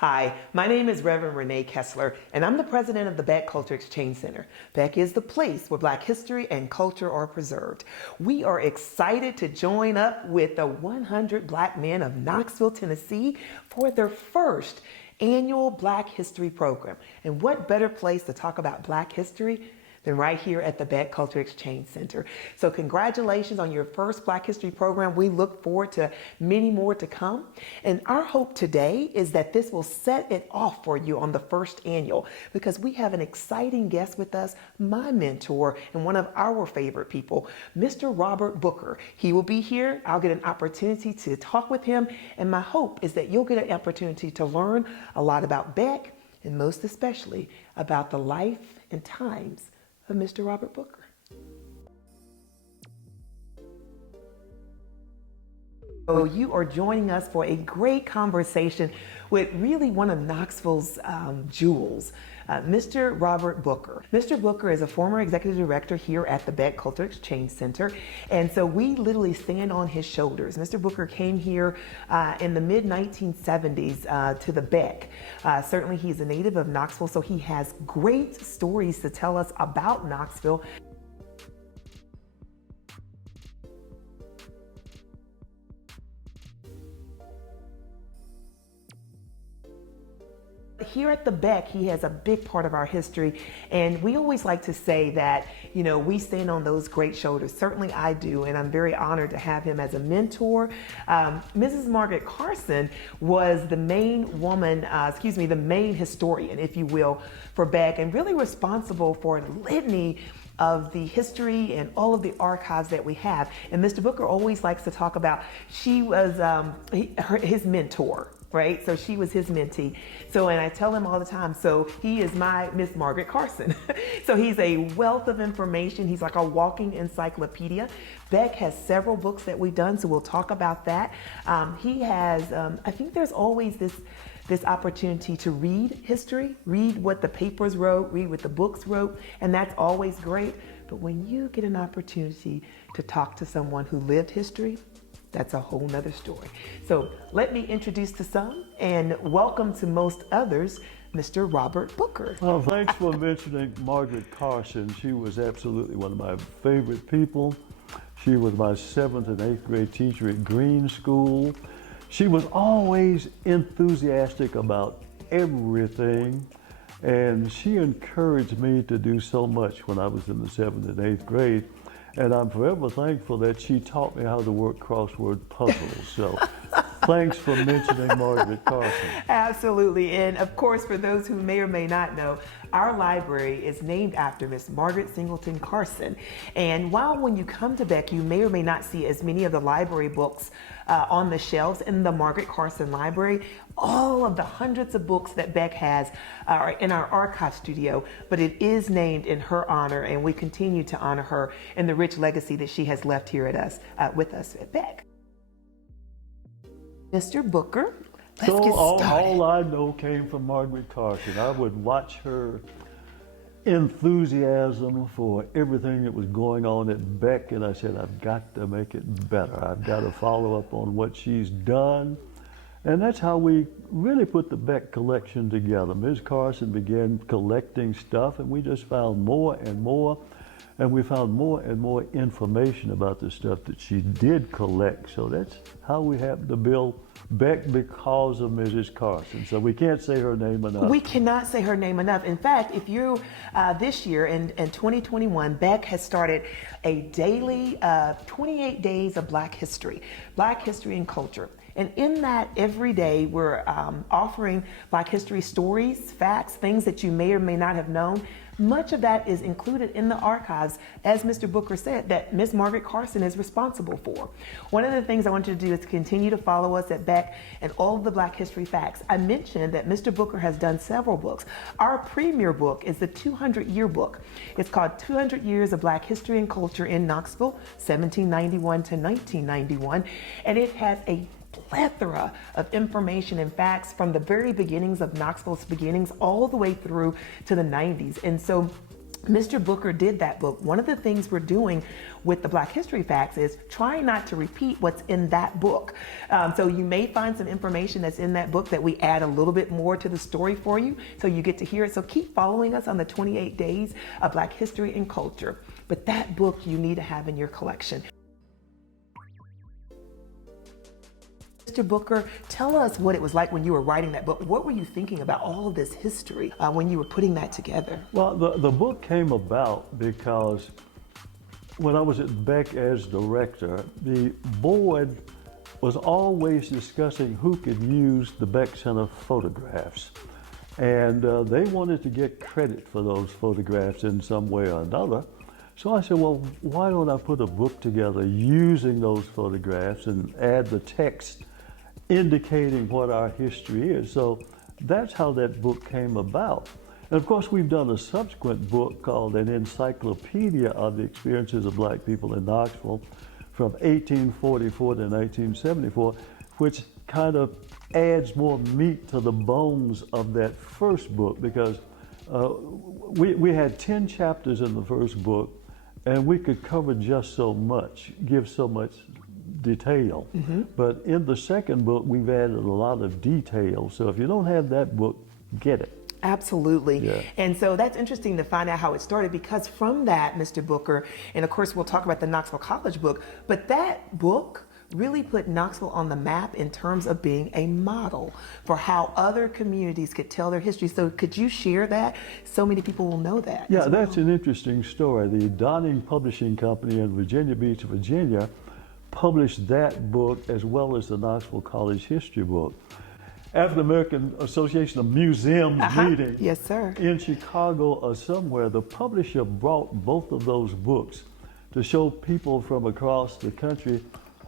Hi, my name is Reverend Renee Kessler, and I'm the president of the Beck Culture Exchange Center. Beck is the place where Black history and culture are preserved. We are excited to join up with the 100 Black men of Knoxville, Tennessee for their first annual Black History program. And what better place to talk about Black history than right here at the Beck Culture Exchange Center. So congratulations on your first Black History program. We look forward to many more to come. And our hope today is that this will set it off for you on the first annual, because we have an exciting guest with us, my mentor and one of our favorite people, Mr. Robert Booker. He will be here. I'll get an opportunity to talk with him. And my hope is that you'll get an opportunity to learn a lot about Beck, and most especially about the life and times of Mr. Robert Booker. So you are joining us for a great conversation with really one of Knoxville's jewels, Mr. Robert Booker. Mr. Booker is a former executive director here at the Beck Culture Exchange Center, and so we literally stand on his shoulders. Mr. Booker came here in the mid-1970s to the Beck. Certainly he's a native of Knoxville, so he has great stories to tell us about Knoxville. Here at the Beck, he has a big part of our history, and we always like to say that, you know, we stand on those great shoulders. Certainly I do, and I'm very honored to have him as a mentor. Mrs. Margaret Carson was the main woman, the main historian, if you will, for Beck, and really responsible for a litany of the history and all of the archives that we have. And Mr. Booker always likes to talk about, she was his mentor, right? So she was his mentee. So, and I tell him all the time, so he is my Miss Margaret Carson. So he's a wealth of information. He's like a walking encyclopedia. Beck has several books that we've done, so we'll talk about that. He has, I think there's always this opportunity to read history, read what the papers wrote, read what the books wrote, and that's always great. But when you get an opportunity to talk to someone who lived history, that's a whole nother story. So let me introduce to some and welcome to most others, Mr. Robert Booker. Well, thanks for mentioning Margaret Carson. She was absolutely one of my favorite people. She was my 7th and 8th grade teacher at Green School. She was always enthusiastic about everything, and she encouraged me to do so much when I was in the 7th and 8th grade. And I'm forever thankful that she taught me how to work crossword puzzles. So thanks for mentioning Margaret Carson. Absolutely. And of course, for those who may or may not know, our library is named after Miss Margaret Singleton Carson. And while when you come to Beck, you may or may not see as many of the library books on the shelves in the Margaret Carson Library, all of the hundreds of books that Beck has are in our archive studio, but it is named in her honor, and we continue to honor her and the rich legacy that she has left here with us at Beck. Mr. Booker, let's get started. All I know came from Margaret Carson. I would watch her enthusiasm for everything that was going on at Beck, and I said, I've got to make it better. I've got to follow up on what she's done. And that's how we really put the Beck collection together. Ms. Carson began collecting stuff, and we just found more and more. And we found more and more information about the stuff that she did collect. So that's how we happened to build Beck, because of Mrs. Carson. So we can't say her name enough. We cannot say her name enough. In fact, if you, this year in 2021, Beck has started a daily 28 days of Black history and culture. And in that, every day, we're offering Black history stories, facts, things that you may or may not have known. Much of that is included in the archives, as Mr. Booker said, that Miss Margaret Carson is responsible for. One of the things I want you to do is continue to follow us at Beck and all of the Black history facts. I mentioned that Mr. Booker has done several books. Our premier book is the 200-year book. It's called 200 Years of Black History and Culture in Knoxville, 1791 to 1991. And it has a plethora of information and facts from the very beginnings of Knoxville's beginnings all the way through to the 90s. And so Mr. Booker did that book. One of the things we're doing with the Black History Facts is trying not to repeat what's in that book. So you may find some information that's in that book that we add a little bit more to the story for you, so you get to hear it. So keep following us on the 28 Days of Black History and Culture. But that book you need to have in your collection. Mr. Booker, tell us what it was like when you were writing that book. What were you thinking about all of this history when you were putting that together? Well, the book came about because when I was at Beck as director, the board was always discussing who could use the Beck Center photographs. And they wanted to get credit for those photographs in some way or another. So I said, well, why don't I put a book together using those photographs and add the text indicating what our history is. So that's how that book came about. And of course, we've done a subsequent book called An Encyclopedia of the Experiences of Black People in Knoxville from 1844 to 1974, which kind of adds more meat to the bones of that first book, because we had 10 chapters in the first book, and we could cover just so much, give so much detail. But in the second book, we've added a lot of detail. So if you don't have that book, get it. Absolutely. Yeah. And so that's interesting to find out how it started, because from that, Mr. Booker, and of course we'll talk about the Knoxville College book, but that book really put Knoxville on the map in terms of being a model for how other communities could tell their history. So could you share that? So many people will know that. Yeah, that's an interesting story. The Donning Publishing Company in Virginia Beach, Virginia, published that book as well as the Knoxville College history book. After the American Association of Museums meeting yes, sir. in Chicago or somewhere, the publisher brought both of those books to show people from across the country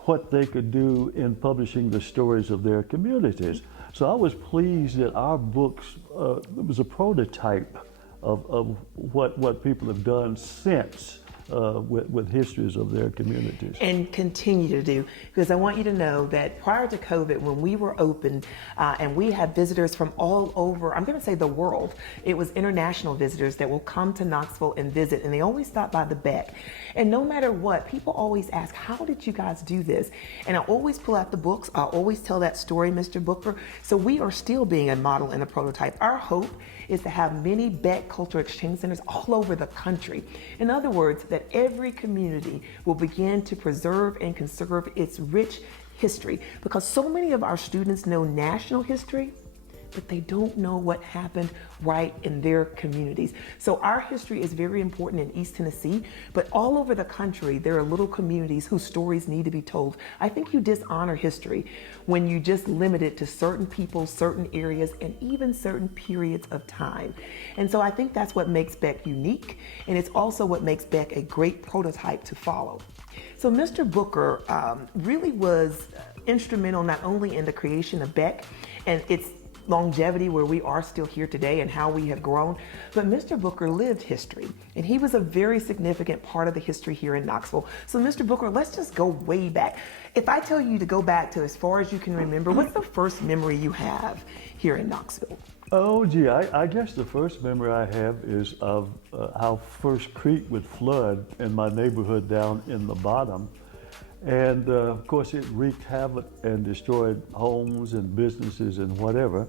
what they could do in publishing the stories of their communities. So I was pleased that our books, it was a prototype of what people have done since with histories of their communities. And continue to do, because I want you to know that prior to COVID, when we were open and we had visitors from all over, I'm going to say the world, it was international visitors that will come to Knoxville and visit, and they always stop by the Beck. And no matter what, people always ask, how did you guys do this? And I always pull out the books. I always tell that story, Mr. Booker. So we are still being a model and a prototype. Our hope is to have many Beck Cultural Exchange Centers all over the country. In other words, that every community will begin to preserve and conserve its rich history, because so many of our students know national history, but they don't know what happened right in their communities. So our history is very important in East Tennessee, but all over the country, there are little communities whose stories need to be told. I think you dishonor history when you just limit it to certain people, certain areas, and even certain periods of time. And so I think that's what makes Beck unique, and it's also what makes Beck a great prototype to follow. So Mr. Booker really was instrumental not only in the creation of Beck and its longevity, where we are still here today and how we have grown, but Mr. Booker lived history, and he was a very significant part of the history here in Knoxville. So Mr. Booker, let's just go way back. If I tell you to go back to as far as you can remember, what's the first memory you have here in Knoxville? Oh, gee, I guess the first memory I have is of how First Creek would flood in my neighborhood down in the bottom. And of course, it wreaked havoc and destroyed homes and businesses and whatever.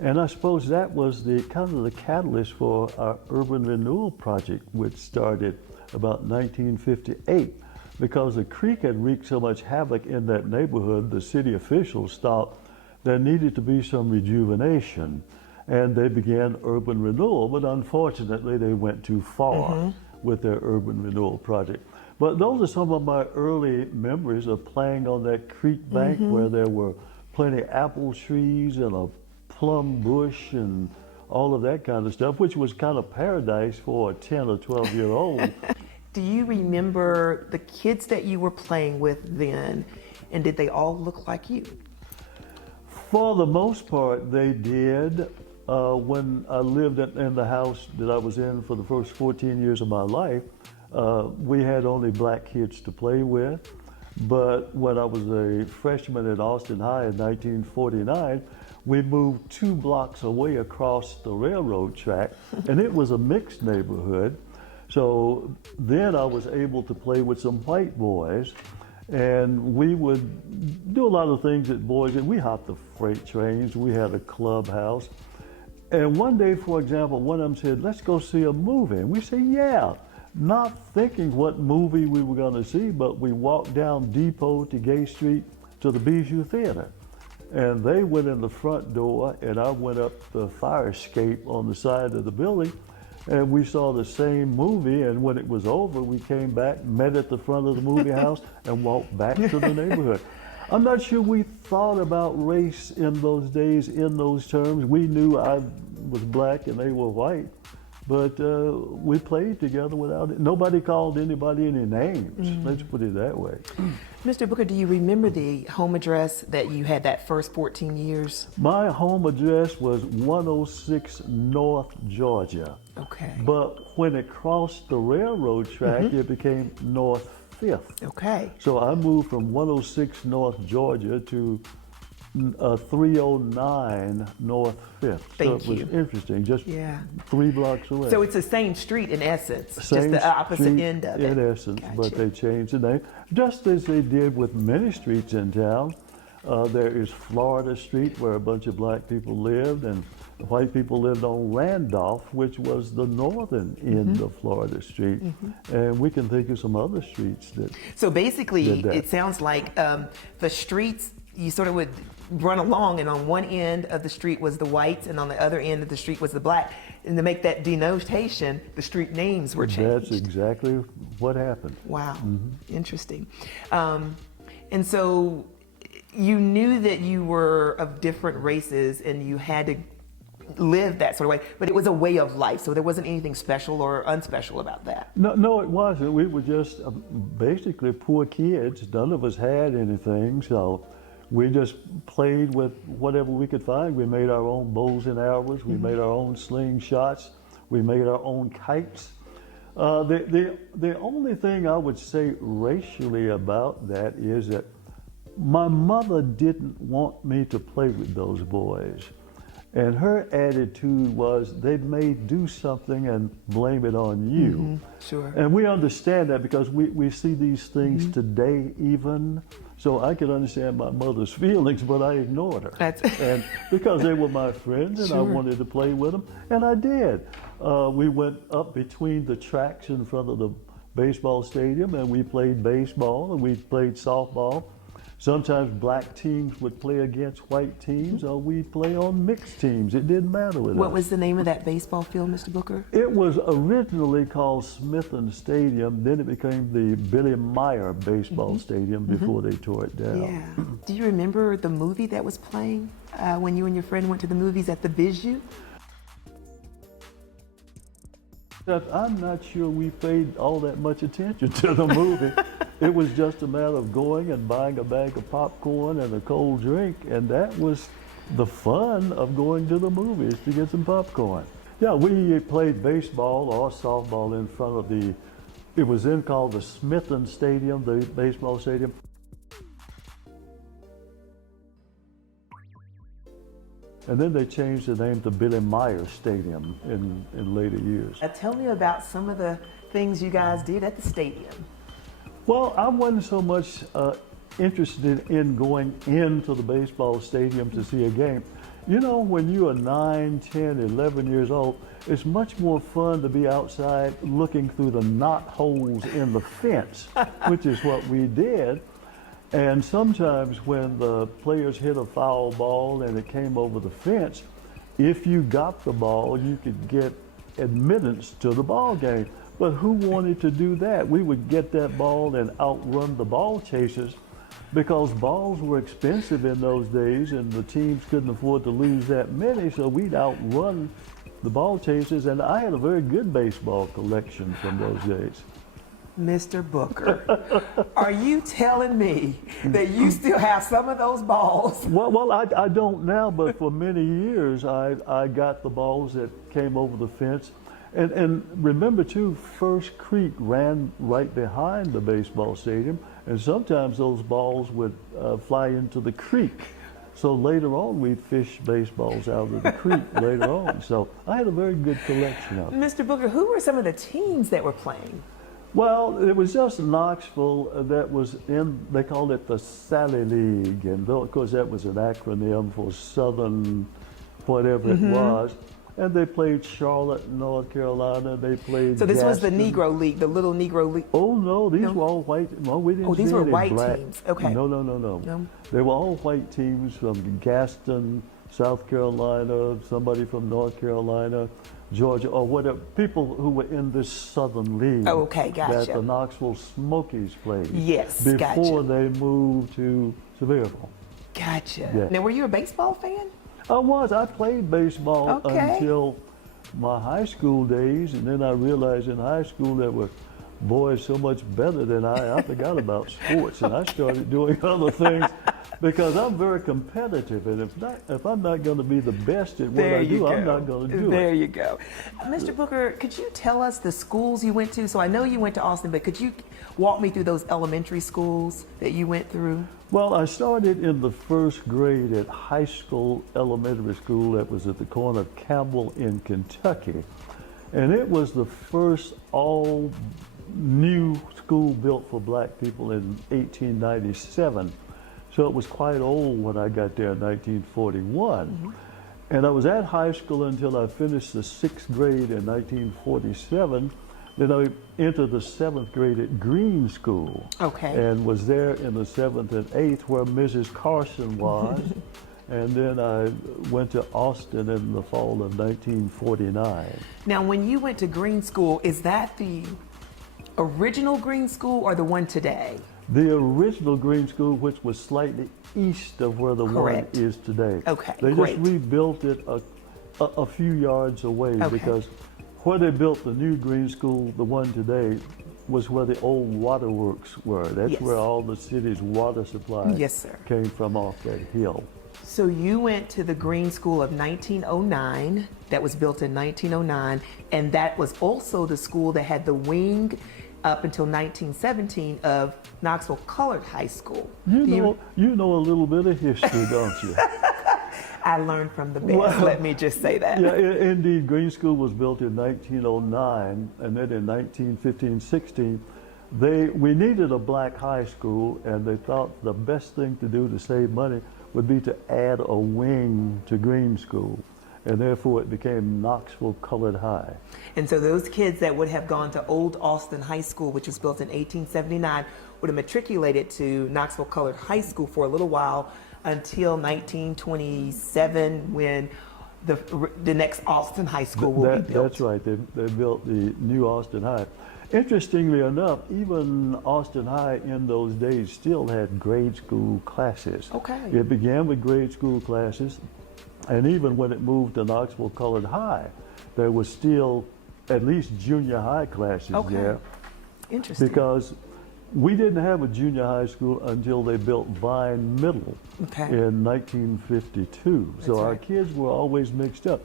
And I suppose that was the kind of the catalyst for our urban renewal project, which started about 1958. Because the creek had wreaked so much havoc in that neighborhood, the city officials thought there needed to be some rejuvenation. And they began urban renewal, but unfortunately, they went too far with their urban renewal project. But those are some of my early memories of playing on that creek bank where there were plenty of apple trees and a plum bush and all of that kind of stuff, which was kind of paradise for a 10 or 12-year-old. Do you remember the kids that you were playing with then, and did they all look like you? For the most part, they did. When I lived in the house that I was in for the first 14 years of my life, we had only black kids to play with. But when I was a freshman at Austin High in 1949, we moved 2 blocks away across the railroad track, and it was a mixed neighborhood. So then I was able to play with some white boys, and we would do a lot of things that boys did. We hopped the freight trains. We had a clubhouse. And one day, for example, one of them said, let's go see a movie. And we said, yeah, not thinking what movie we were going to see, but we walked down Depot to Gay Street to the Bijou Theater. And they went in the front door, and I went up the fire escape on the side of the building, and we saw the same movie. And when it was over, we came back, met at the front of the movie house, and walked back to the neighborhood. I'm not sure we thought about race in those days in those terms. We knew I was black and they were white, but we played together without it. Nobody called anybody any names. Let's put it that way. Mr. Booker, do you remember the home address that you had that first 14 years? My home address was 106 North Georgia. Okay. But when it crossed the railroad track, it became North 5th. Okay. So I moved from 106 North Georgia to 309 North 5th. Thank so it was interesting, just 3 blocks away. So it's the same street in essence, Same just the opposite street end of it. in essence, Gotcha. but they changed the name, just as they did with many streets in town. There is Florida Street, where a bunch of black people lived, and white people lived on Randolph, which was the northern end of Florida Street. And we can think of some other streets that. So basically, did that. it sounds like the streets, you sort of would run along, and on one end of the street was the whites, and on the other end of the street was the black. And to make that denotation, the street names were changed. That's exactly what happened. Wow, interesting. And so you knew that you were of different races and you had to live that sort of way, but it was a way of life, so there wasn't anything special or unspecial about that. No, it wasn't. We were just basically poor kids. None of us had anything, so we just played with whatever we could find. We made our own bows and arrows. We made our own slingshots. We made our own kites. The only thing I would say racially about that is that my mother didn't want me to play with those boys. And her attitude was they may do something and blame it on you. Sure. And we understand that because we see these things today even. So I could understand my mother's feelings, but I ignored her. And because they were my friends and I wanted to play with them, and I did. We went up between the tracks in front of the baseball stadium and we played baseball and we played softball. Sometimes black teams would play against white teams, or we'd play on mixed teams. It didn't matter with us. What was the name of that baseball field, Mr. Booker? It was originally called Smithon Stadium. Then it became the Billy Meyer Baseball Stadium before they tore it down. Yeah. Do you remember the movie that was playing when you and your friend went to the movies at the Bijou? I'm not sure we paid all that much attention to the movie. It was just a matter of going and buying a bag of popcorn and a cold drink, and that was the fun of going to the movies, to get some popcorn. Yeah, we played baseball or softball in front of it was then called the Smithon Stadium, the baseball stadium. And then they changed the name to Billy Meyer Stadium in later years. Tell me about some of the things you guys did at the stadium. Well, I wasn't so much interested in going into the baseball stadium to see a game. You know, when you are 9, 10, 11 years old, it's much more fun to be outside looking through the knot holes in the fence, which is what we did. And sometimes when the players hit a foul ball and it came over the fence, if you got the ball, you could get admittance to the ball game. But who wanted to do that? We would get that ball and outrun the ball chasers because balls were expensive in those days and the teams couldn't afford to lose that many, so we'd outrun the ball chasers, and I had a very good baseball collection from those days. Mr. Booker, are you telling me that you still have some of those balls? Well, I don't now, but for many years I got the balls that came over the fence. And remember too, First Creek ran right behind the baseball stadium, and sometimes those balls would fly into the creek. So later on, we'd fish baseballs out of the creek later on. So I had a very good collection of them. Mr. Booker, who were some of the teams that were playing? Well, it was just Knoxville that was in, they called it the Sally League. And of course, that was an acronym for Southern whatever it was. And they played Charlotte, North Carolina. They played So this was the Gaston. Negro League, the little Negro League. Oh, no, these No. were all white. No, we didn't Oh, these see were any white black. teams. Okay. No. No. They were all white teams from Gaston, South Carolina, somebody from North Carolina, Georgia, or whatever. People who were in this Southern League. Oh, okay, gotcha. That the Knoxville Smokies played. Yes, Before gotcha. they moved to Sevierville. Gotcha. Yeah. Now, were you a baseball fan? I played baseball Okay. until my high school days, and then I realized in high school there were boys so much better than I forgot about sports, and I started doing other things because I'm very competitive, and if I'm not going to be the best at what I do, I'm not going to do There it. you go. Mr. Booker, could you tell us the schools you went to? So I know you went to Austin, but could you walk me through those elementary schools that you went through? Well, I started in the first grade at high school elementary school that was at the corner of Campbell in Kentucky. And it was the first all new school built for black people in 1897. So it was quite old when I got there in 1941. And I was at high school until I finished the 6th grade in 1947. Then I entered the 7th grade at Green School. Okay. And was there in the 7th and 8th where Mrs. Carson was. And then I went to Austin in the fall of 1949. Now, when you went to Green School, is that the original Green School or the one today? The original Green School, which was slightly east of where the Correct. one is today. Okay, They great. just rebuilt it a few yards away Okay. because where they built the new Green School, the one today, was where the old waterworks were. That's Yes. where all the city's water supply Yes, sir. came from off that hill. So you went to the Green School of 1909, that was built in 1909, and that was also the school that had the wing up until 1917 of Knoxville Colored High School. You know a little bit of history, don't you? I learned from the best, Well, let me just say that. Yeah, indeed. Green School was built in 1909, and then in 1915-16, we needed a black high school, and they thought the best thing to do to save money would be to add a wing to Green School, and therefore it became Knoxville Colored High. And so those kids that would have gone to Old Austin High School, which was built in 1879, would have matriculated to Knoxville Colored High School for a little while until 1927 when the next Austin High School will be built. That's right. They built the new Austin High. Interestingly enough, even Austin High in those days still had grade school classes. Okay. It began with grade school classes, and even when it moved to Knoxville Colored High, there was still at least junior high classes Okay. there. Interesting. Because we didn't have a junior high school until they built Vine Middle Okay. in 1952. So That's our right. kids were always mixed up.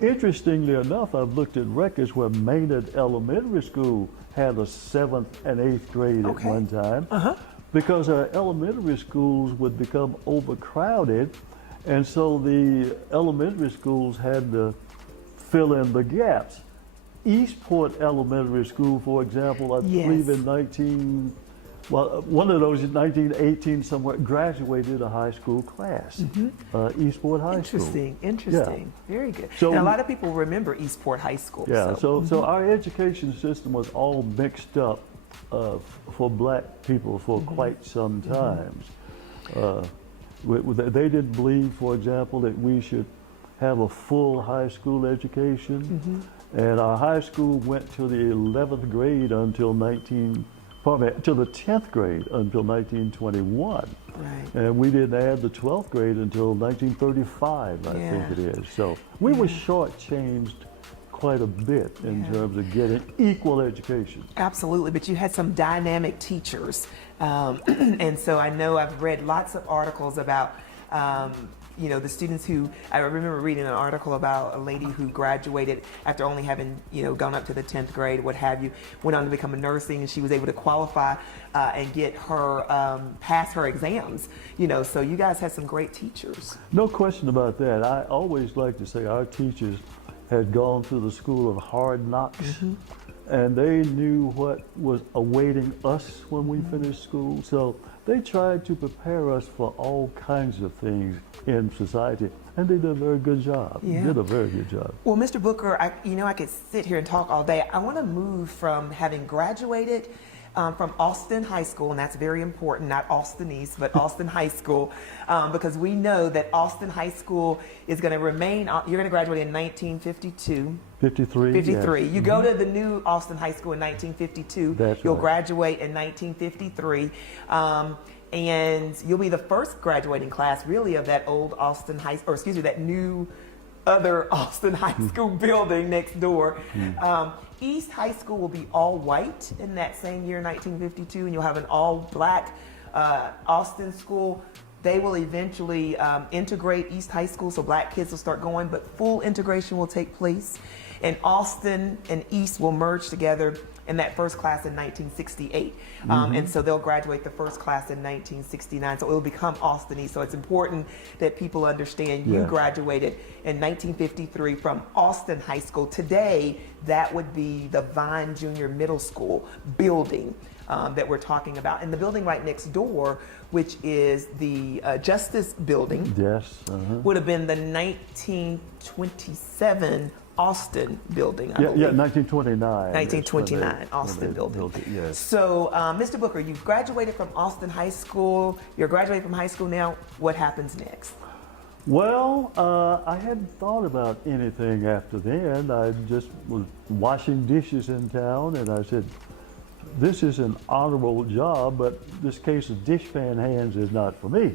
Interestingly enough, I've looked at records where Maynard Elementary School had a 7th and 8th grade Okay. at one time because our elementary schools would become overcrowded, and so the elementary schools had to fill in the gaps. Eastport Elementary School, for example, I Yes. believe in one of those in 1918 somewhere graduated a high school class, Eastport High School. Interesting. Very good. So- and a lot of people remember Eastport High School. Yeah, so our education system was all mixed up for black people for quite some times. They didn't believe, for example, that we should have a full high school education. And our high school went to the 11th grade until to the 10th grade until 1921. Right. And we didn't add the 12th grade until 1935, I think it is. So we were shortchanged quite a bit in terms of getting equal education. Absolutely, but you had some dynamic teachers. And so I know I've read lots of articles about you know, the students who, I remember reading an article about a lady who graduated after only having, you know, gone up to the 10th grade, what have you, went on to become a nursing, and she was able to qualify and get her, pass her exams, you know, so you guys had some great teachers. No question about that. I always like to say our teachers had gone through the school of hard knocks, and they knew what was awaiting us when we finished school. So they tried to prepare us for all kinds of things in society, and they did a very good job. Yeah. Did a very good job. Well, Mr. Booker, you know, I could sit here and talk all day. I want to move from having graduated from Austin High School, and that's very important, not Austin East, but Austin High School, because we know that Austin High School is going to remain, you're going to graduate in 1952. 53. 53. Yes. You go to the new Austin High School in 1952. That's You'll right. graduate in 1953. And you'll be the first graduating class, really, of that old Austin High, or excuse me, that new other Austin High School building next door. East High School will be all white in that same year, 1952, and you'll have an all black Austin school. They will eventually integrate East High School, so black kids will start going, but full integration will take place. And Austin and East will merge together in that first class in 1968. And so they'll graduate the first class in 1969. So it will become Austin East. So it's important that people understand you graduated in 1953 from Austin High School. Today, that would be the Vine Junior Middle School building that we're talking about. And the building right next door, which is the Justice Building, Yes. would have been the 1927 Austin building, I believe. 1929. 1929 Austin building. Built it, yes. So, Mr. Booker, you've graduated from Austin High School. You're graduating from high school now. What happens next? Well, I hadn't thought about anything after then. I just was washing dishes in town, and I said, this is an honorable job, but this case of dishpan hands is not for me.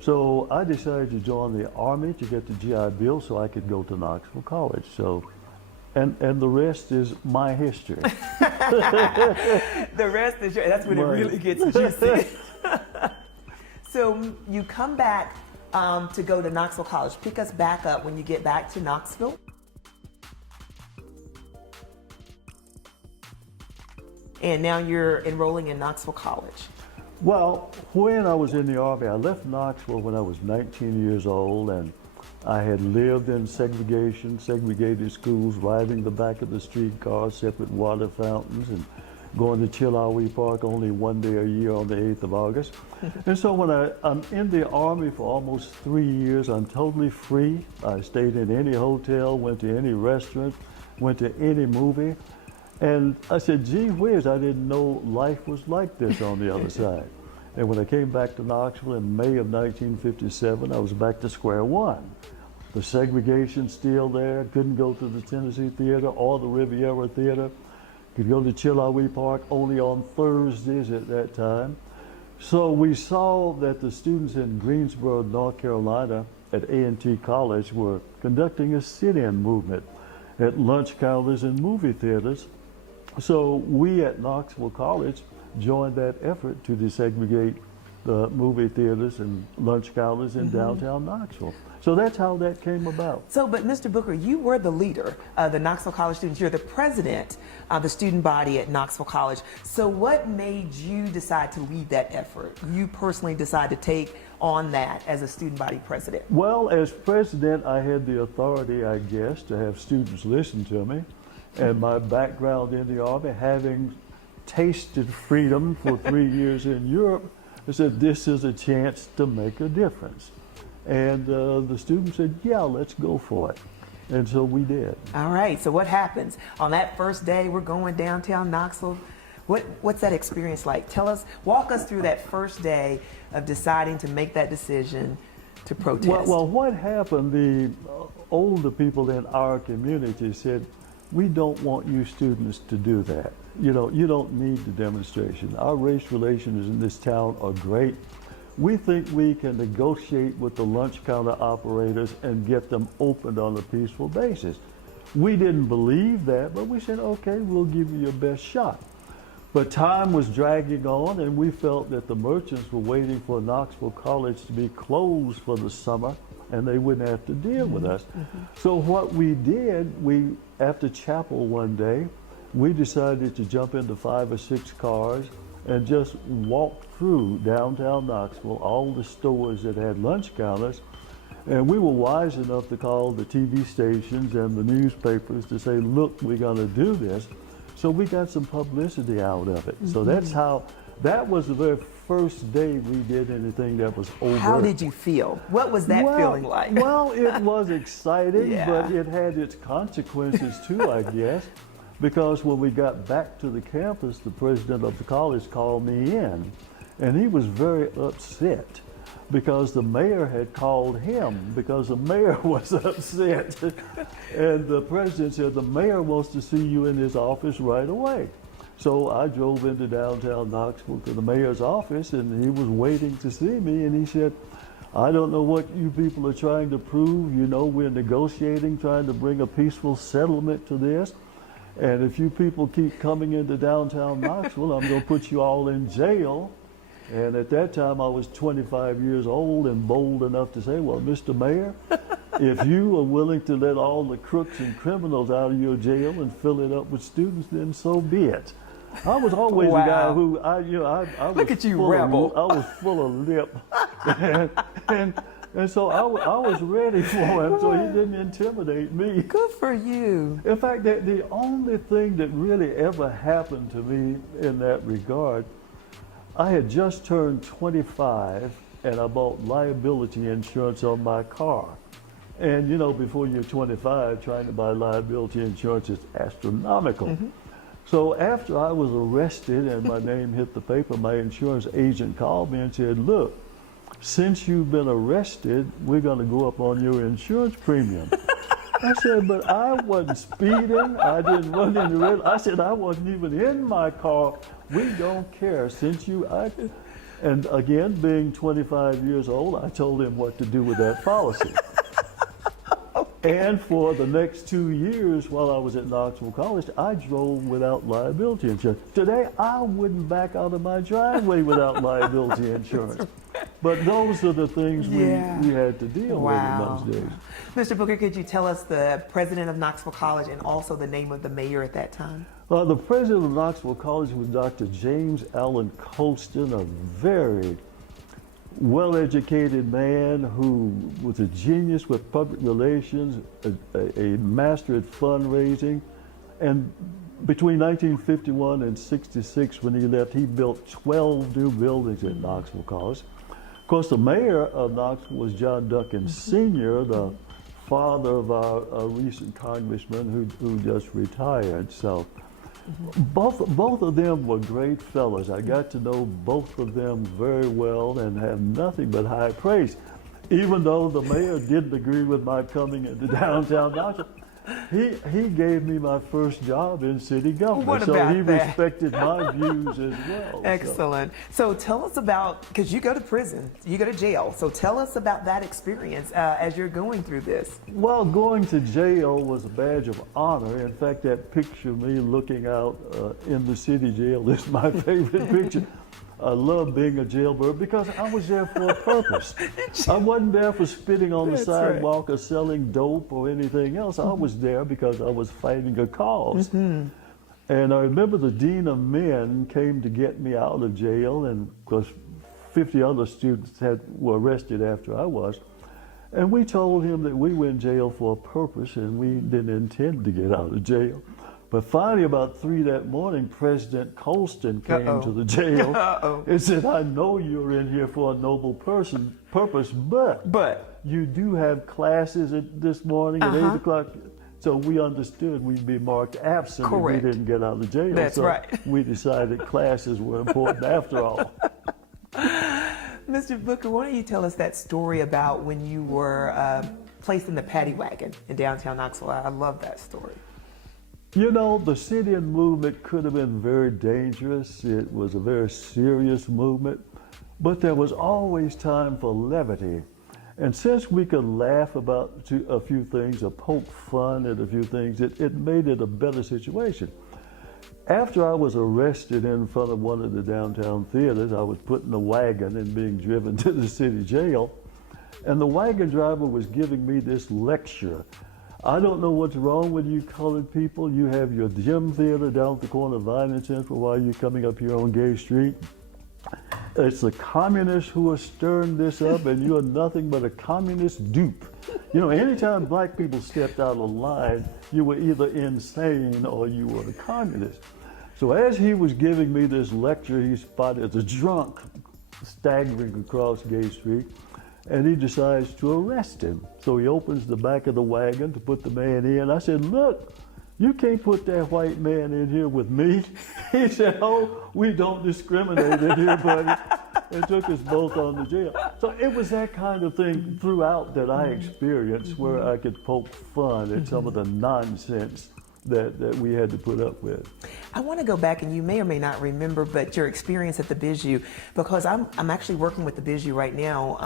So I decided to join the Army to get the GI Bill so I could go to Knoxville College. So, and the rest is my history. The rest is that's when it really gets juicy. So you come back to go to Knoxville College. Pick us back up when you get back to Knoxville. And now you're enrolling in Knoxville College. Well, when I was in the Army, I left Knoxville when I was 19 years old, and I had lived in segregated schools, riding the back of the streetcar, separate water fountains, and going to Chilhowie Park only one day a year on the 8th of August. And so when I'm in the Army for almost 3 years, I'm totally free. I stayed in any hotel, went to any restaurant, went to any movie. And I said, gee whiz, I didn't know life was like this on the other side. And when I came back to Knoxville in May of 1957, I was back to square one. The segregation's still there. Couldn't go to the Tennessee Theater or the Riviera Theater. Could go to Chilhowie Park only on Thursdays at that time. So we saw that the students in Greensboro, North Carolina at A&T College were conducting a sit-in movement at lunch counters and movie theaters. So we at Knoxville College joined that effort to desegregate the movie theaters and lunch counters in downtown Knoxville. So that's how that came about. So, but Mr. Booker, you were the leader of the Knoxville College students. You're the president of the student body at Knoxville College. So what made you decide to lead that effort? You personally decided to take on that as a student body president? Well, as president, I had the authority, I guess, to have students listen to me. And my background in the Army, having tasted freedom for 3 years in Europe, I said, this is a chance to make a difference. And the students said, yeah, let's go for it. And so we did. All right, so what happens? On that first day, we're going downtown Knoxville. What's that experience like? Walk us through that first day of deciding to make that decision to protest. Well, what happened, the older people in our community said, we don't want you students to do that. You know, you don't need the demonstration. Our race relations in this town are great. We think we can negotiate with the lunch counter operators and get them opened on a peaceful basis. We didn't believe that, but we said, okay, we'll give you your best shot. But time was dragging on, and we felt that the merchants were waiting for Knoxville College to be closed for the summer and they wouldn't have to deal with us. So what we did, after chapel one day, we decided to jump into 5 or 6 cars and just walk through downtown Knoxville, all the stores that had lunch counters. And we were wise enough to call the TV stations and the newspapers to say, look, we're going to do this. So we got some publicity out of it. So that was the very first day we did anything that was overt. How did you feel? What was that feeling like? Well, it was exciting, Yeah. but it had its consequences too, I guess. Because when we got back to the campus, the president of the college called me in, and he was very upset because the mayor had called him because the mayor was upset. And the president said, the mayor wants to see you in his office right away. So I drove into downtown Knoxville to the mayor's office, and he was waiting to see me, and he said, I don't know what you people are trying to prove. You know, we're negotiating, trying to bring a peaceful settlement to this. And if you people keep coming into downtown Knoxville, I'm going to put you all in jail. And at that time, I was 25 years old and bold enough to say, well, Mr. Mayor, if you are willing to let all the crooks and criminals out of your jail and fill it up with students, then so be it. I was always the guy who, I was Look at you, rebel. I was full of lip. And so I was ready for him, so he didn't intimidate me. Good for you. In fact, the only thing that really ever happened to me in that regard, I had just turned 25 and I bought liability insurance on my car. And you know, before you're 25, trying to buy liability insurance is astronomical. So after I was arrested and my name hit the paper, my insurance agent called me and said, look, since you've been arrested, we're going to go up on your insurance premium. I said, but I wasn't speeding. I didn't run into red. I said, I wasn't even in my car. We don't care. Since you, and again, being 25 years old, I told him what to do with that policy. And for the next 2 years while I was at Knoxville College, I drove without liability insurance. Today, I wouldn't back out of my driveway without liability insurance. But those are the things we had to deal with in those days. Mr. Booker, could you tell us the president of Knoxville College and also the name of the mayor at that time? The president of Knoxville College was Dr. James Allen Colston, a very well-educated man who was a genius with public relations, a master at fundraising. And between 1951 and 66, when he left, he built 12 new buildings at Knoxville College. Of course, the mayor of Knoxville was John Duncan Sr., the father of our recent congressman who just retired. So both of them were great fellows. I got to know both of them very well and have nothing but high praise. Even though the mayor didn't agree with my coming into downtown Knoxville, he gave me my first job in city government. So he respected my views as well. Excellent. So tell us about, because you go to prison, you go to jail. So tell us about that experience as you're going through this. Well, going to jail was a badge of honor. In fact, that picture of me looking out in the city jail is my favorite picture. I love being a jailbird because I was there for a purpose. I wasn't there for spitting on the sidewalk or selling dope or anything else. I was there because I was fighting a cause. And I remember the dean of men came to get me out of jail, and of course 50 other students were arrested after I was. And we told him that we were in jail for a purpose and we didn't intend to get out of jail. But finally, about 3 that morning, President Colston came to the jail and said, I know you're in here for a noble purpose, but you do have classes this morning at 8 o'clock. So we understood we'd be marked absent if we didn't get out of jail. That's right. We decided classes were important after all. Mr. Booker, why don't you tell us that story about when you were placed in the paddy wagon in downtown Knoxville? I love that story. You know, the sit-in movement could have been very dangerous. It was a very serious movement, but there was always time for levity. And since we could laugh about a few things or poke fun at a few things, it made it a better situation. After I was arrested in front of one of the downtown theaters, I was put in a wagon and being driven to the city jail. And the wagon driver was giving me this lecture. I don't know what's wrong with you colored people. You have your gym theater down at the corner of Vine and Central while you're coming up here on Gay Street. It's the communists who are stirring this up, and you are nothing but a communist dupe. You know, anytime black people stepped out of line, you were either insane or you were a communist. So as he was giving me this lecture, he spotted a drunk staggering across Gay Street, and he decides to arrest him. So he opens the back of the wagon to put the man in. I said, look, you can't put that white man in here with me. He said, oh, we don't discriminate in here, buddy. And took us both on to jail. So it was that kind of thing throughout that I experienced where I could poke fun at some of the nonsense that we had to put up with. I want to go back, and you may or may not remember, but your experience at the Bijou, because I'm actually working with the Bijou right now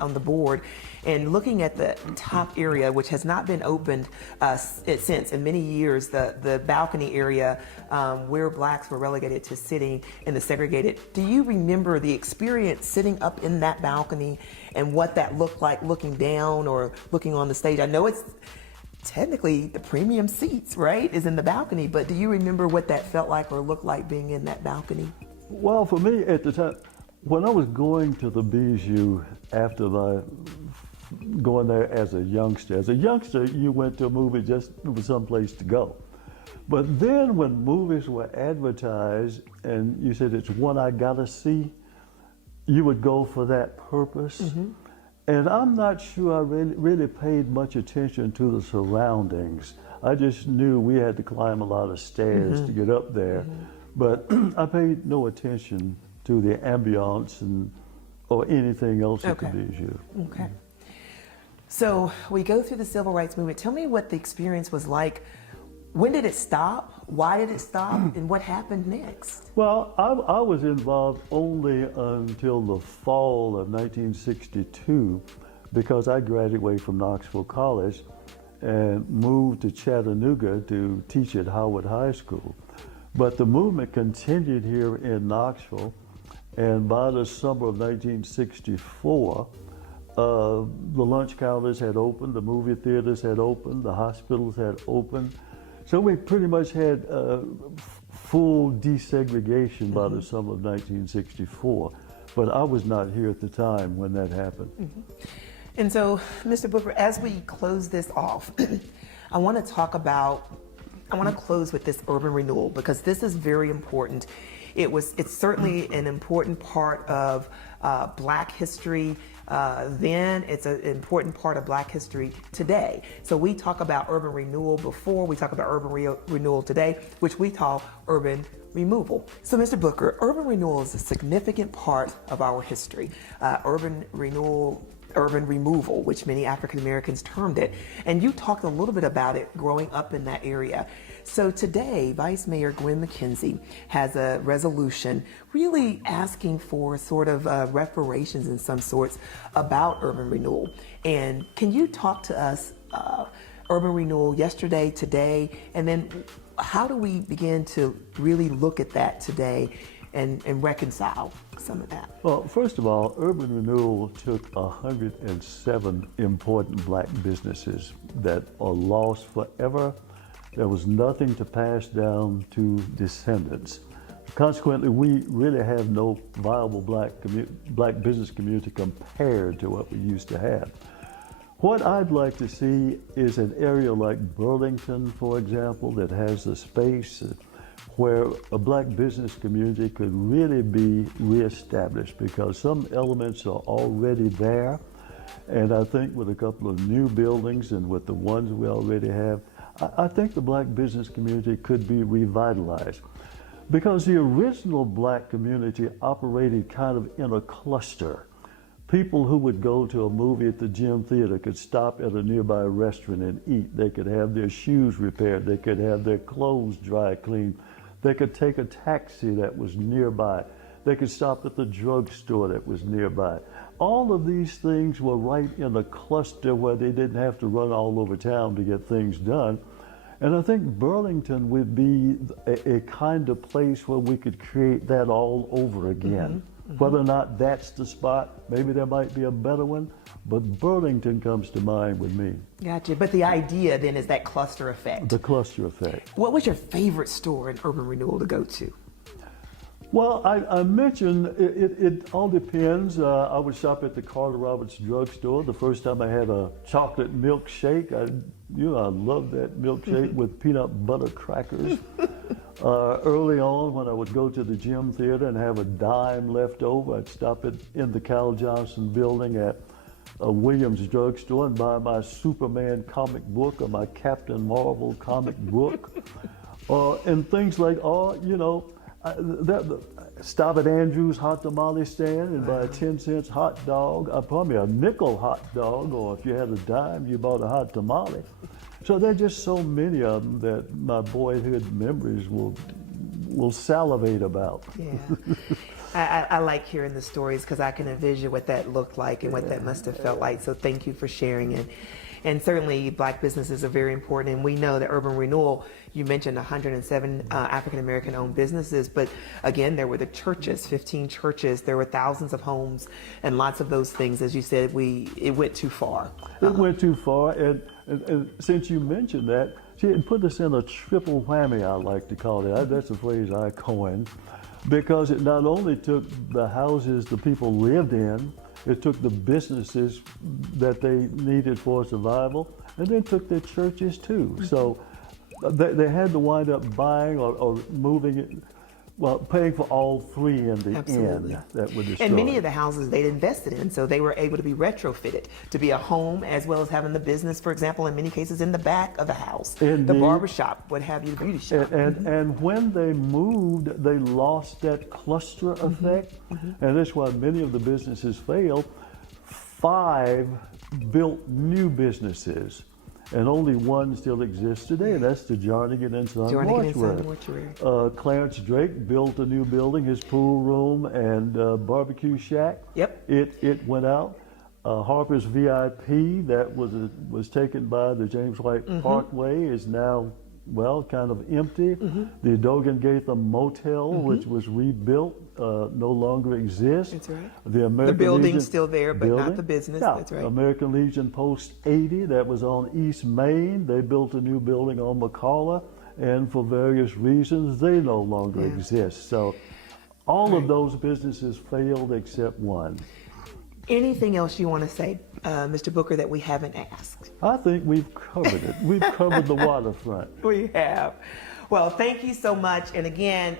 on the board, and looking at the top area, which has not been opened since in many years, the balcony area where blacks were relegated to sitting in the segregated. Do you remember the experience sitting up in that balcony and what that looked like looking down or looking on the stage? I know it's technically the premium seats, right, is in the balcony, but do you remember what that felt like or looked like being in that balcony? Well, for me at the time, when I was going to the Bijou after going there as a youngster, you went to a movie just it was someplace to go. But then when movies were advertised and you said it's one I gotta see, you would go for that purpose. Mm-hmm. And I'm not sure I really paid much attention to the surroundings. I just knew we had to climb a lot of stairs to get up there. But I paid no attention to the ambiance or anything else at the Bijou. Okay. So we go through the civil rights movement. Tell me what the experience was like. When did it stop? Why did it stop? And what happened next? Well, I was involved only until the fall of 1962 because I graduated from Knoxville College and moved to Chattanooga to teach at Howard High School. But the movement continued here in Knoxville, and by the summer of 1964, the lunch counters had opened, the movie theaters had opened, the hospitals had opened. So we pretty much had full desegregation by the summer of 1964, but I was not here at the time when that happened. And so, Mr. Booker, as we close this off, I want to close with this urban renewal because this is very important. It's certainly an important part of Black history then. It's an important part of Black history today. So we talk about urban renewal before, we talk about urban renewal today, which we call urban removal. So Mr. Booker, urban renewal is a significant part of our history. Urban removal, which many African Americans termed it. And you talked a little bit about it growing up in that area. So today, Vice Mayor Gwen McKenzie has a resolution really asking for sort of reparations in some sorts about urban renewal. And can you talk to us urban renewal yesterday, today, and then how do we begin to really look at that today and reconcile some of that? Well, first of all, urban renewal took 107 important Black businesses that are lost forever. There was nothing to pass down to descendants. Consequently, we really have no viable Black business community compared to what we used to have. What I'd like to see is an area like Burlington, for example, that has a space where a Black business community could really be reestablished because some elements are already there. And I think with a couple of new buildings and with the ones we already have, I think the Black business community could be revitalized because the original Black community operated kind of in a cluster. People who would go to a movie at the Gym Theater could stop at a nearby restaurant and eat. They could have their shoes repaired. They could have their clothes dry cleaned. They could take a taxi that was nearby. They could stop at the drugstore that was nearby. All of these things were right in a cluster where they didn't have to run all over town to get things done. And I think Burlington would be a kind of place where we could create that all over again. Whether or not that's the spot, maybe there might be a better one, but Burlington comes to mind with me. Gotcha. But the idea then is that cluster effect. The cluster effect. What was your favorite store in urban renewal to go to? Well, I mentioned it all depends. I would shop at the Carter Roberts drugstore. The first time I had a chocolate milkshake, I loved that milkshake with peanut butter crackers. Early on, when I would go to the gym theater and have a dime left over, I'd stop in the Cal Johnson building at a Williams drugstore and buy my Superman comic book or my Captain Marvel comic book, and things like, stop at Andrew's hot tamale stand and buy a 10-cent hot dog, probably a nickel hot dog, or if you had a dime, you bought a hot tamale. So there are just so many of them that my boyhood memories will salivate about. Yeah. I like hearing the stories because I can envision what that looked like and what that must have felt like. So thank you for sharing it. And certainly Black businesses are very important. And we know that urban renewal, you mentioned 107 African-American owned businesses, but again, there were the churches, 15 churches, there were thousands of homes and lots of those things. As you said, it went too far. It went too far. And since you mentioned that, see, it put us in a triple whammy, I like to call it. That's a phrase I coined, because it not only took the houses the people lived in, it took the businesses that they needed for survival, and then took their churches too. So they had to wind up buying or moving it, paying for all three in the end that would destroy. And many of the houses they'd invested in, so they were able to be retrofitted to be a home as well as having the business, for example, in many cases in the back of the house. Indeed. The barbershop, what have you, the beauty shop. And when they moved, they lost that cluster effect, and that's why many of the businesses failed. 5 built new businesses, and only one still exists today, and that's the Jarnigan and Son Mortuary. Clarence Drake built a new building, his pool room and barbecue shack. Yep. It went out. Harper's VIP, that was taken by the James White Parkway, is now, kind of empty. The Dogan Gatham Motel, which was rebuilt, no longer exists. That's right. The building's Legion still there, but not the business. Yeah. That's right. American Legion Post 80, that was on East Main. They built a new building on McCullough, and for various reasons, they no longer exist. So all of those businesses failed except one. Anything else you want to say, Mr. Booker, that we haven't asked? I think we've covered it. We've covered the waterfront. We have. Well, thank you so much. And again,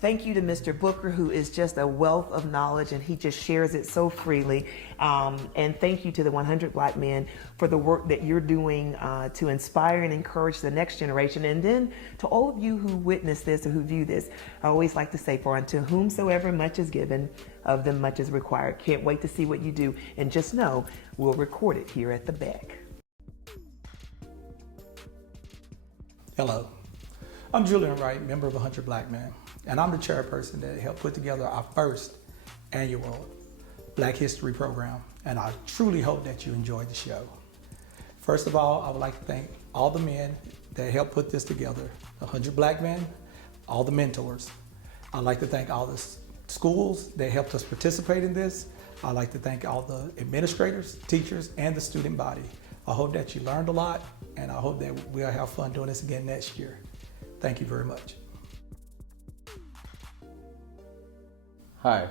thank you to Mr. Booker, who is just a wealth of knowledge, and he just shares it so freely. And thank you to the 100 Black Men for the work that you're doing to inspire and encourage the next generation. And then to all of you who witness this or who view this, I always like to say, for unto whomsoever much is given, of them much is required. Can't wait to see what you do. And just know, we'll record it here at the Beck. Hello, I'm Julian Wright, member of 100 Black Men, and I'm the chairperson that helped put together our first annual Black History program, and I truly hope that you enjoyed the show. First of all, I would like to thank all the men that helped put this together, 100 Black Men, all the mentors. I'd like to thank all the schools that helped us participate in this. I'd like to thank all the administrators, teachers, and the student body. I hope that you learned a lot, and I hope that we'll have fun doing this again next year. Thank you very much. Hi,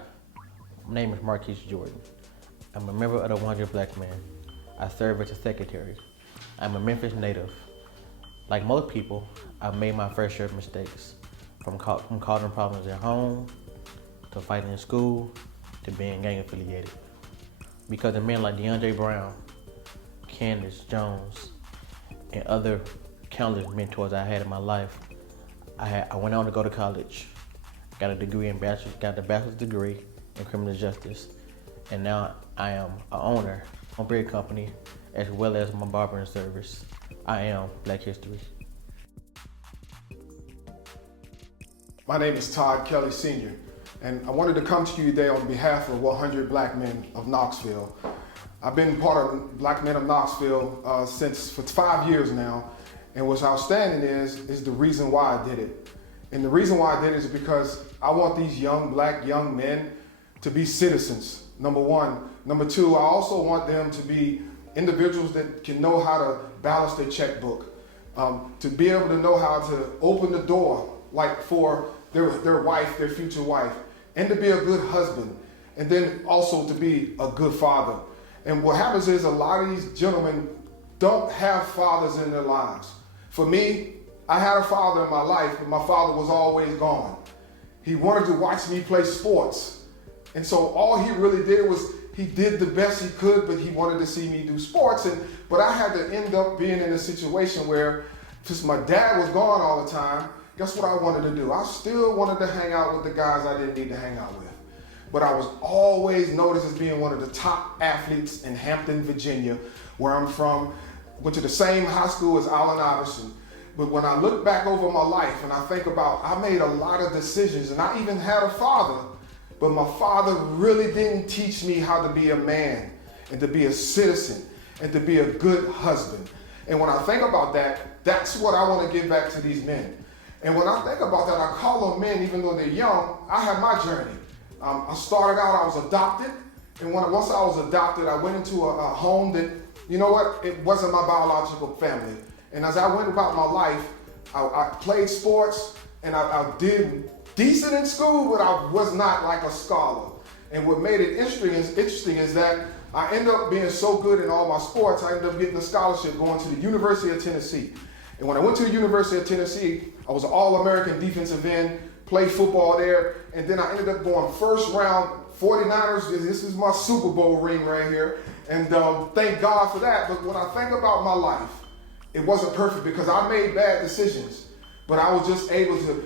my name is Marquise Jordan. I'm a member of the 100 Black Men. I serve as a secretary. I'm a Memphis native. Like most people, I've made my fair share of mistakes, from causing problems at home, to fighting in school, to being gang affiliated. Because of men like DeAndre Brown, Candace Jones, and other countless mentors I had in my life, I went on to go to college, got a degree in got the bachelor's degree in criminal justice, and now I am an owner of a beer company as well as my barbering service. I am Black History. My name is Todd Kelly Sr., and I wanted to come to you today on behalf of 100 Black Men of Knoxville. I've been part of Black Men of Knoxville for 5 years now, and what's outstanding is the reason why I did it. And the reason why I did it is because I want these young men to be citizens, number one. Number two, I also want them to be individuals that can know how to balance their checkbook, to be able to know how to open the door, like for their wife, their future wife, and to be a good husband, and then also to be a good father. And what happens is a lot of these gentlemen don't have fathers in their lives. For me, I had a father in my life, but my father was always gone. He wanted to watch me play sports. And so all he really did was he did the best he could, but he wanted to see me do sports. But I had to end up being in a situation where, since my dad was gone all the time, guess what I wanted to do? I still wanted to hang out with the guys I didn't need to hang out with. But I was always noticed as being one of the top athletes in Hampton, Virginia, where I'm from. Went to the same high school as Allen Iverson. But when I look back over my life and I think about, I made a lot of decisions, and I even had a father, but my father really didn't teach me how to be a man and to be a citizen and to be a good husband. And when I think about that, that's what I want to give back to these men. And when I think about that, I call them men, even though they're young. I had my journey. I started out, I was adopted. And once I was adopted, I went into a home that, you know what, it wasn't my biological family. And as I went about my life, I played sports and I did decent in school, but I was not like a scholar. And what made it interesting is that I ended up being so good in all my sports, I ended up getting a scholarship going to the University of Tennessee. And when I went to the University of Tennessee, I was an All-American defensive end, played football there, and then I ended up going first round 49ers. This is my Super Bowl ring right here, and thank God for that. But when I think about my life, it wasn't perfect because I made bad decisions, but I was just able to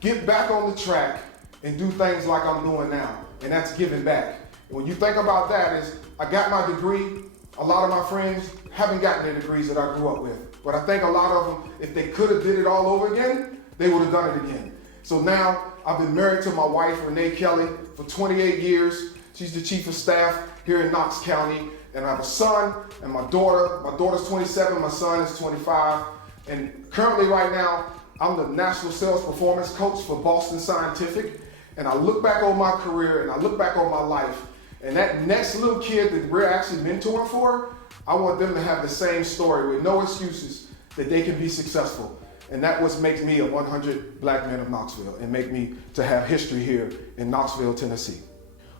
get back on the track and do things like I'm doing now, and that's giving back. And when you think about that, is I got my degree. A lot of my friends haven't gotten their degrees that I grew up with, but I think a lot of them, if they could have did it all over again, they would have done it again. So now I've been married to my wife, Renee Kelly, for 28 years. She's the chief of staff here in Knox County. And I have a son and my daughter. My daughter's 27, my son is 25. And currently right now, I'm the national sales performance coach for Boston Scientific. And I look back on my career and I look back on my life. And that next little kid that we're actually mentoring for, I want them to have the same story with no excuses, that they can be successful. And that's what makes me a 100 Black men of Knoxville and make me to have history here in Knoxville, Tennessee.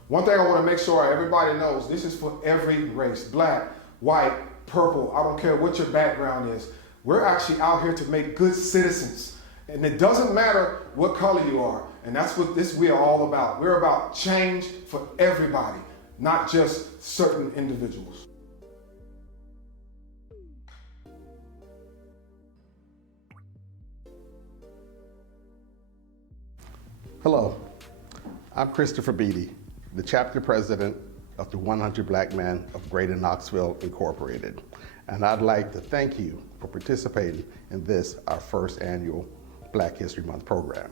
One thing I want to make sure everybody knows, this is for every race, black, white, purple, I don't care what your background is. We're actually out here to make good citizens. And it doesn't matter what color you are. And that's what we are all about. We're about change for everybody, not just certain individuals. Hello, I'm Christopher Beatty, the chapter president of the 100 Black Men of Greater Knoxville Incorporated. And I'd like to thank you for participating in this, our first annual Black History Month program.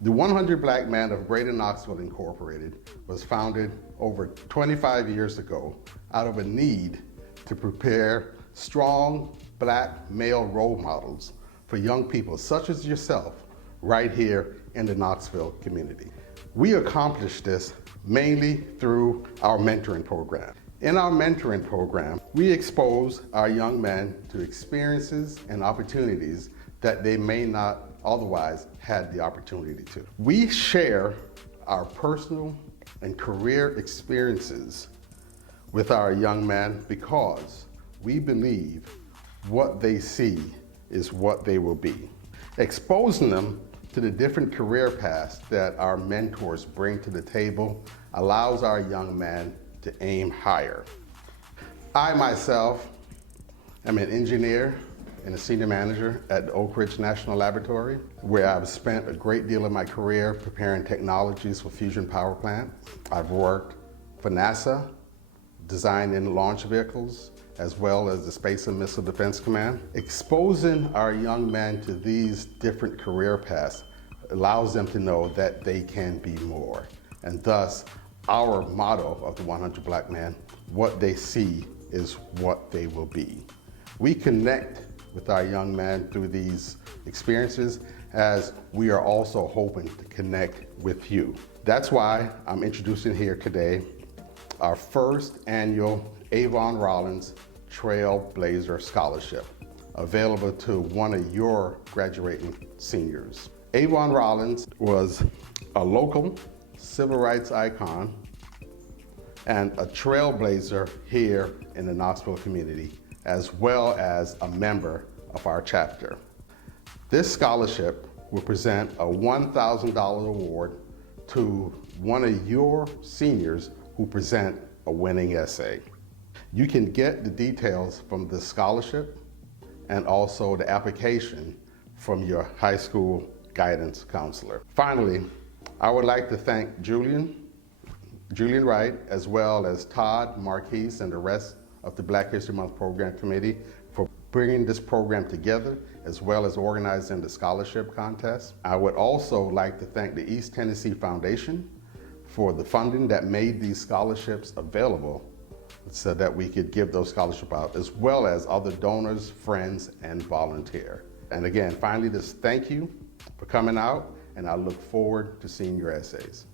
The 100 Black Men of Greater Knoxville Incorporated was founded over 25 years ago out of a need to prepare strong Black male role models for young people such as yourself right here in the Knoxville community. We accomplished this mainly through our mentoring program. In our mentoring program, we expose our young men to experiences and opportunities that they may not otherwise had the opportunity to. We share our personal and career experiences with our young men because we believe what they see is what they will be. Exposing them to the different career paths that our mentors bring to the table allows our young men to aim higher. I myself am an engineer and a senior manager at the Oak Ridge National Laboratory, where I've spent a great deal of my career preparing technologies for fusion power plants. I've worked for NASA, designing launch vehicles, as well as the Space and Missile Defense Command. Exposing our young men to these different career paths allows them to know that they can be more. And thus, our motto of the 100 Black Men, what they see is what they will be. We connect with our young men through these experiences, as we are also hoping to connect with you. That's why I'm introducing here today our first annual Avon Rollins Trailblazer Scholarship, available to one of your graduating seniors. Avon Rollins was a local civil rights icon and a trailblazer here in the Knoxville community, as well as a member of our chapter. This scholarship will present a $1,000 award to one of your seniors who present a winning essay. You can get the details from the scholarship and also the application from your high school guidance counselor. Finally, I would like to thank Julian Wright, as well as Todd, Marquise, and the rest of the Black History Month Program Committee for bringing this program together, as well as organizing the scholarship contest. I would also like to thank the East Tennessee Foundation for the funding that made these scholarships available so that we could give those scholarships out, as well as other donors, friends, and volunteer. And again, finally, just thank you for coming out, and I look forward to seeing your essays.